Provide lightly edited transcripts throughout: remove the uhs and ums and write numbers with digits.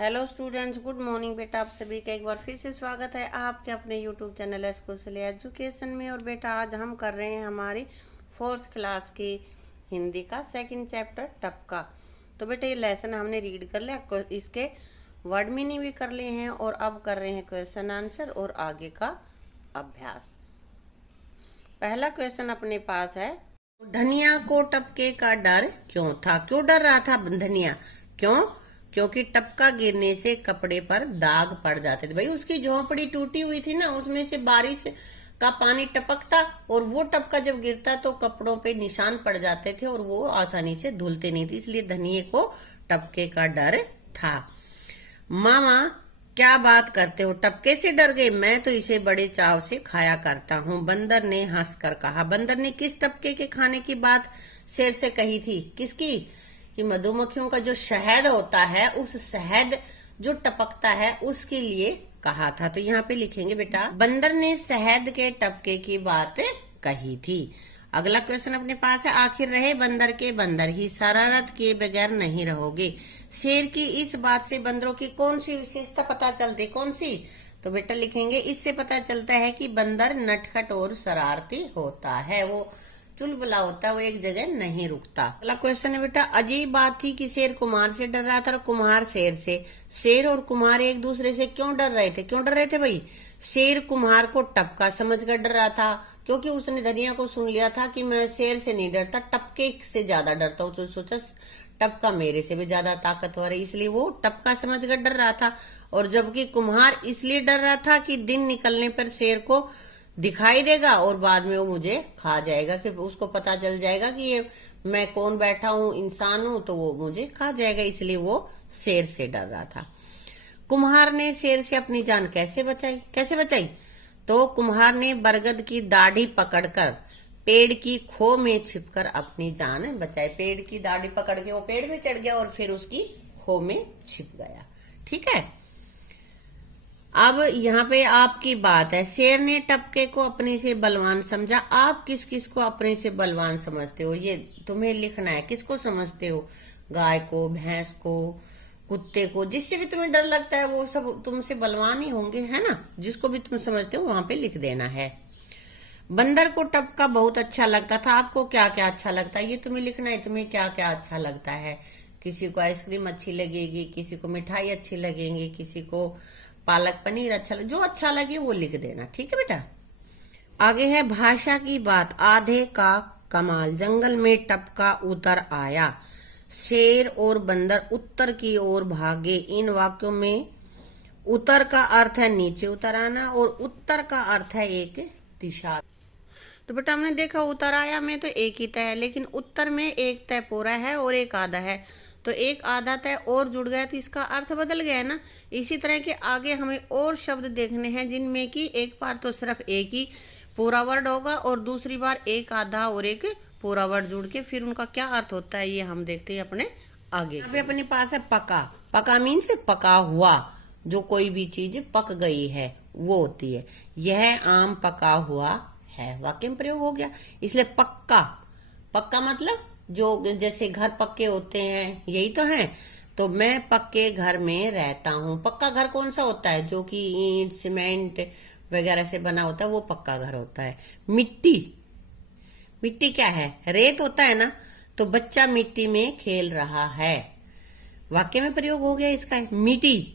Hello students, good morning बेटा। आप सभी का एक बार फिर से स्वागत है आपके अपने यूट्यूब चैनल एस्कोसल एजुकेशन में। और बेटा आज हम कर रहे हैं हमारी 4th क्लास की हिंदी का सेकंड चैप्टर टपका। तो बेटा ये लेसन हमने रीड कर लिया, इसके वर्ड मीनिंग भी कर लिए हैं और अब कर रहे हैं क्वेश्चन आंसर और आगे का अभ्यास। पहला क्वेश्चन अपने पास है, धनिया को टपके का डर क्यों था? क्यों डर रहा था धनिया? क्यों? क्योंकि टपका गिरने से कपड़े पर दाग पड़ जाते थे। भाई उसकी झोंपड़ी टूटी हुई थी ना, उसमें से बारिश का पानी टपकता और वो टपका जब गिरता तो कपड़ों पे निशान पड़ जाते थे और वो आसानी से धुलते नहीं थे, इसलिए धनिये को टपके का डर था। मामा क्या बात करते हो, टपके से डर गए? मैं तो इसे बड़े चाव से खाया करता हूँ, बंदर ने हंसकर कहा। बंदर ने किस टपके के खाने की बात शेर से कही थी? किसकी? कि मधुमक्खियों का जो शहद होता है, उस शहद जो टपकता है उसके लिए कहा था। तो यहाँ पे लिखेंगे बेटा, बंदर ने शहद के टपके की बात कही थी। अगला क्वेश्चन अपने पास है, आखिर रहे बंदर के बंदर ही, शरारत किए बगैर नहीं रहोगे। शेर की इस बात से बंदरों की कौन सी विशेषता पता चलती? कौन सी? तो बेटा लिखेंगे, इससे पता चलता है कि बंदर नटखट और शरारती होता है, वो चुलबुला होता है, वो एक जगह नहीं रुकता। अगला क्वेश्चन है बेटा, अजीब बात थी कि शेर कुम्हार से डर रहा था और कुम्हार शेर से। शेर और कुम्हार एक दूसरे से क्यों डर रहे थे? क्यों डर रहे थे भाई? शेर कुम्हार को टपका समझकर डर रहा था, क्योंकि उसने धनिया को सुन लिया था कि मैं शेर से नहीं डरता, टपके से ज्यादा डरता हूँ। तो सोचा टपका मेरे से भी ज्यादा ताकतवर है, इसलिए वो टपका समझकर डर रहा था। और जबकि कुम्हार इसलिए डर रहा था कि दिन निकलने पर शेर को दिखाई देगा और बाद में वो मुझे खा जाएगा, कि उसको पता चल जाएगा कि ये मैं कौन बैठा हूँ, इंसान हूं, तो वो मुझे खा जाएगा, इसलिए वो शेर से डर रहा था। कुम्हार ने शेर से अपनी जान कैसे बचाई? कैसे बचाई? तो कुम्हार ने बरगद की दाढ़ी पकड़कर पेड़ की खो में छिपकर अपनी जान बचाई। पेड़ की दाढ़ी पकड़ के वो पेड़ पे चढ़ गया और फिर उसकी खो में छिप गया। ठीक है, अब यहाँ पे आपकी बात है, शेर ने टपके को अपने से बलवान समझा। आप किस किस को अपने से बलवान समझते हो? ये तुम्हें लिखना है, किसको समझते हो? गाय को, भैंस को, कुत्ते को, जिससे भी तुम्हें डर लगता है वो सब तुमसे बलवान ही होंगे, है ना? जिसको भी तुम समझते हो वहां पे लिख देना है। बंदर को टपका बहुत अच्छा लगता था। आपको क्या क्या अच्छा लगता है ये तुम्हें लिखना है, तुम्हें क्या क्या अच्छा लगता है। किसी को आइसक्रीम अच्छी लगेगी, किसी को मिठाई अच्छी लगेगी, किसी को पालक पनीर अच्छा लगे, जो अच्छा लगे वो लिख देना। ठीक है बेटा, आगे है भाषा की बात। आधे का कमाल, जंगल में टपका उतर आया, शेर और बंदर उत्तर की ओर भागे। इन वाक्यों में उतर का अर्थ है नीचे उतर आना और उत्तर का अर्थ है एक दिशा। तो बेटा हमने देखा उतर आया में तो एक ही तय है, लेकिन उत्तर में एक तय पूरा है और एक आधा है, तो एक आधा तय और जुड़ गया तो इसका अर्थ बदल गया है ना। इसी तरह के आगे हमें और शब्द देखने हैं जिनमें कि एक बार तो सिर्फ एक ही पूरा वर्ड होगा और दूसरी बार एक आधा और एक पूरा वर्ड जुड़ के फिर उनका क्या अर्थ होता है ये हम देखते हैं अपने आगे। यहाँ पे अपने पास है पका। पका मीन से पका हुआ, जो कोई भी चीज पक गई है वो होती है। यह आम पका हुआ है, वाक्य में प्रयोग हो गया, इसलिए पक्का। पक्का मतलब जो जैसे घर पक्के होते हैं, यही तो है। तो मैं पक्के घर में रहता हूँ। पक्का घर कौन सा होता है? जो कि ईंट सीमेंट वगैरह से बना होता है, वो पक्का घर होता है। मिट्टी, मिट्टी क्या है? रेत होता है ना। तो बच्चा मिट्टी में खेल रहा है, वाक्य में प्रयोग हो गया इसका। मिट्टी,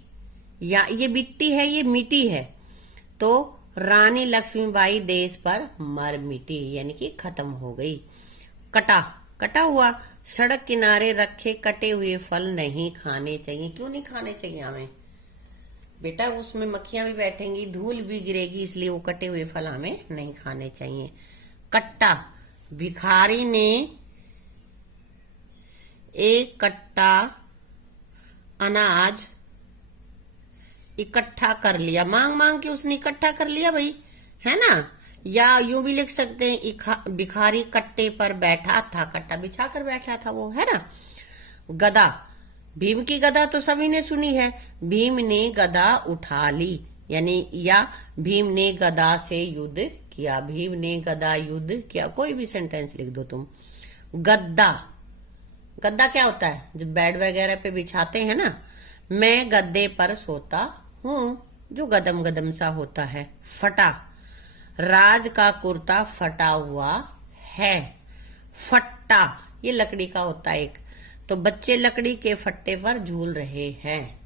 या ये मिट्टी है, ये मिट्टी है। तो रानी लक्ष्मीबाई देश पर मर मिटी, यानी कि खत्म हो गई। कटा, कटा हुआ। सड़क किनारे रखे कटे हुए फल नहीं खाने चाहिए। क्यों नहीं खाने चाहिए हमें? बेटा उसमें मक्खियां भी बैठेंगी, धूल भी गिरेगी, इसलिए वो कटे हुए फल हमें नहीं खाने चाहिए। कट्टा, भिखारी ने एक कट्टा अनाज इकट्ठा कर लिया। मांग मांग के उसने इकट्ठा कर लिया भाई, है ना। या यूं भी लिख सकते हैं, भिखारी कट्टे पर बैठा था, कट्टा बिछा कर बैठा था वो, है ना। गदा, भीम की गदा तो सभी ने सुनी है। भीम ने गदा उठा ली, यानी या भीम ने गदा से युद्ध किया। भीम ने गदा युद्ध किया, कोई भी सेंटेंस लिख दो तुम। गद्दा, गद्दा क्या होता है? जो बेड वगैरह पे बिछाते हैं ना, मैं गद्दे पर सोता हूँ, जो गदम गदम सा होता है। फटा, राज का कुर्ता फटा हुआ है। फट्टा, ये लकड़ी का होता है एक, तो बच्चे लकड़ी के फट्टे पर झूल रहे हैं।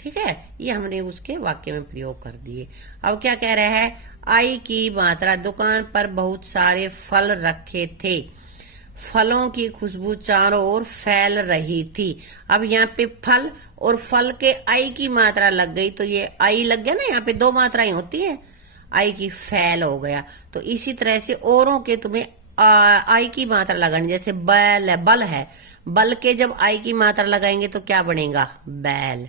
ठीक है, ये हमने उसके वाक्य में प्रयोग कर दिए। अब क्या कह रहा है, आई की मात्रा, दुकान पर बहुत सारे फल रखे थे, फलों की खुशबू चारों ओर फैल रही थी। अब यहाँ पे फल और फल के आई की मात्रा लग गई, तो ये आई लग गया ना, यहाँ पे दो मात्राएं होती है, आई की फैल हो गया। तो इसी तरह से औरों के तुम्हें आई की मात्रा लगानी, जैसे बैल है, बल है, बल के जब आई की मात्रा लगाएंगे तो क्या बनेगा, बैल।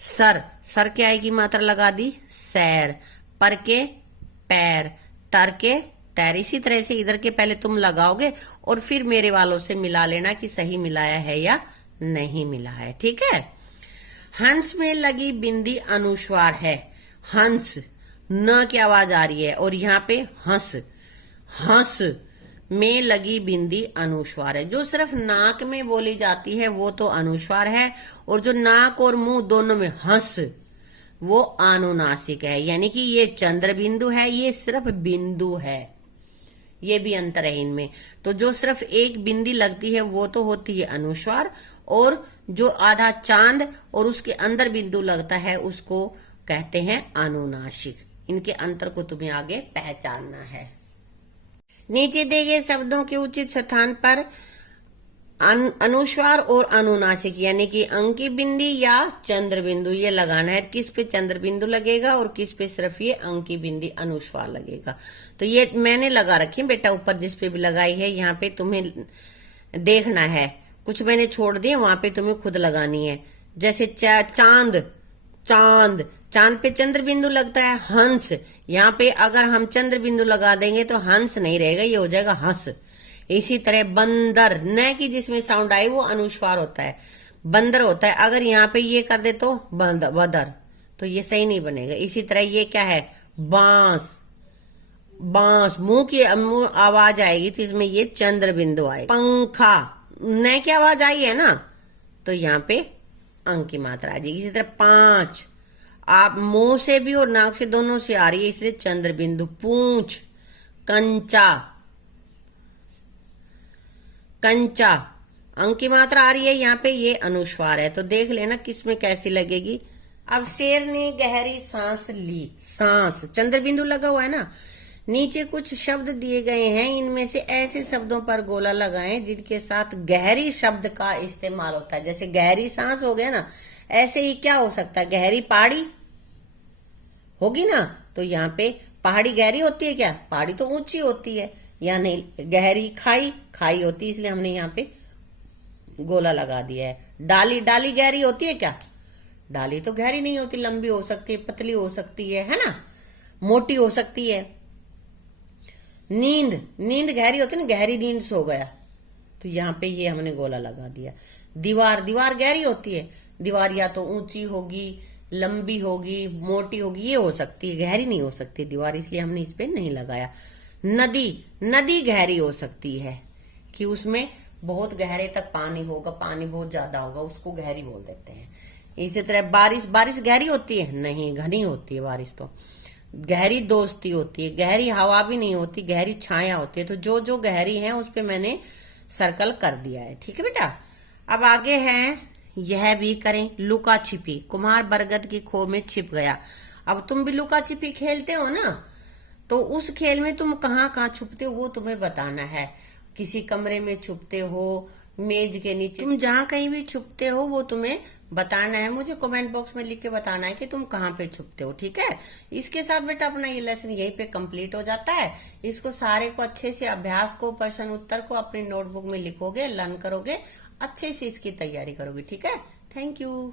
सर, सर के आई की मात्रा लगा दी, सैर। पर के पैर, तर के तैर। इसी तरह से इधर के पहले तुम लगाओगे और फिर मेरे वालों से मिला लेना कि सही मिलाया है या नहीं मिला है। ठीक है। हंस में लगी बिंदी अनुस्वार है। हंस, न की आवाज आ रही है, और यहाँ पे हंस, हंस में लगी बिंदी अनुस्वार है। जो सिर्फ नाक में बोली जाती है वो तो अनुस्वार है, और जो नाक और मुंह दोनों में हंस, वो अनुनासिक है। यानी कि ये चंद्र बिंदु है, ये सिर्फ बिंदु है, ये भी अंतर है इनमें। तो जो सिर्फ एक बिंदी लगती है वो तो होती है अनुस्वार, और जो आधा चांद और उसके अंदर बिंदु लगता है उसको कहते हैं अनुनासिक। इनके अंतर को तुम्हें आगे पहचानना है। नीचे दिए गए शब्दों के उचित स्थान पर अनुस्वार और अनुनासिक यानी कि अंकी बिंदी या चंद्र बिंदु ये लगाना है। किस पे चंद्र बिंदु लगेगा और किस पे सिर्फ ये अंकी बिंदी अनुस्वार लगेगा। तो ये मैंने लगा रखी बेटा, ऊपर जिस पे भी लगाई है यहाँ पे तुम्हें देखना है। कुछ मैंने छोड़ दिए, वहां पे तुम्हें खुद लगानी है। जैसे चांद, चांद, चांद पे चंद्र बिंदु लगता है। हंस, यहाँ पे अगर हम चंद्र बिंदु लगा देंगे तो हंस नहीं रहेगा, ये हो जाएगा हंस। इसी तरह बंदर, न की जिसमें साउंड आई वो अनुस्वार होता है, बंदर होता है। अगर यहाँ पे ये कर दे तो बदर, तो ये सही नहीं बनेगा। इसी तरह ये क्या है, बांस, बांस, मुंह की आवाज आएगी तो इसमें ये चंद्र बिंदु आएगा। पंखा, न की आवाज आई है ना, तो यहाँ पे अंक की मात्रा आ जाएगी। इसी तरह पांच, आप मुंह से भी और नाक से दोनों से आ रही है, इसलिए चंद्र बिंदु। पूंछ, कंचा, कंचा, अंक की मात्रा आ रही है यहाँ पे, ये अनुस्वार है। तो देख लेना किसमें कैसी लगेगी। अब शेर ने गहरी सांस ली, सांस चंद्र बिंदु लगा हुआ है ना। नीचे कुछ शब्द दिए गए हैं, इनमें से ऐसे शब्दों पर गोला लगाएं जिनके साथ गहरी शब्द का इस्तेमाल होता है। जैसे गहरी सांस हो गया ना, ऐसे ही क्या हो सकता है, गहरी पहाड़ी होगी ना, तो यहाँ पे पहाड़ी गहरी होती है क्या, पहाड़ी तो ऊंची होती है, या नहीं। गहरी खाई, खाई होती है, इसलिए हमने यहाँ पे गोला लगा दिया है। डाली, डाली गहरी होती है क्या, डाली तो गहरी नहीं होती, लंबी हो सकती है, पतली हो सकती है ना, मोटी हो सकती है। नींद, नींद गहरी होती है ना, गहरी नींद सो गया, तो यहाँ पे ये हमने गोला लगा दिया। दीवार, दीवार गहरी होती है, दीवार या तो ऊंची होगी, लंबी होगी, मोटी होगी, ये हो सकती है, गहरी नहीं हो सकती दीवार, इसलिए हमने इस पे नहीं लगाया। नदी, नदी गहरी हो सकती है कि उसमें बहुत गहरे तक पानी होगा, पानी बहुत ज्यादा होगा, उसको गहरी बोल देते हैं। इसी तरह बारिश, बारिश गहरी होती है नहीं, घनी होती है बारिश तो। गहरी दोस्ती होती है, गहरी हवा भी नहीं होती, गहरी छाया होती है। तो जो जो गहरी है उस पे मैंने सर्कल कर दिया है। ठीक है बेटा। अब आगे है, यह भी करें, लुका छिपी। कुम्हार बरगद की खो में छिप गया। अब तुम भी लुका छिपी खेलते हो ना, तो उस खेल में तुम कहाँ कहाँ छुपते हो वो तुम्हें बताना है। किसी कमरे में छुपते हो, मेज के नीचे, तुम जहाँ कहीं भी छुपते हो वो तुम्हें बताना है। मुझे कमेंट बॉक्स में लिख के बताना है कि तुम कहाँ पे छुपते हो। ठीक है। इसके साथ बेटा अपना ये लेसन यहीं पे कंप्लीट हो जाता है। इसको सारे को अच्छे से अभ्यास को, प्रश्न उत्तर को अपनी नोटबुक में लिखोगे, लर्न करोगे, अच्छे से इसकी तैयारी करोगे। ठीक है। Thank you.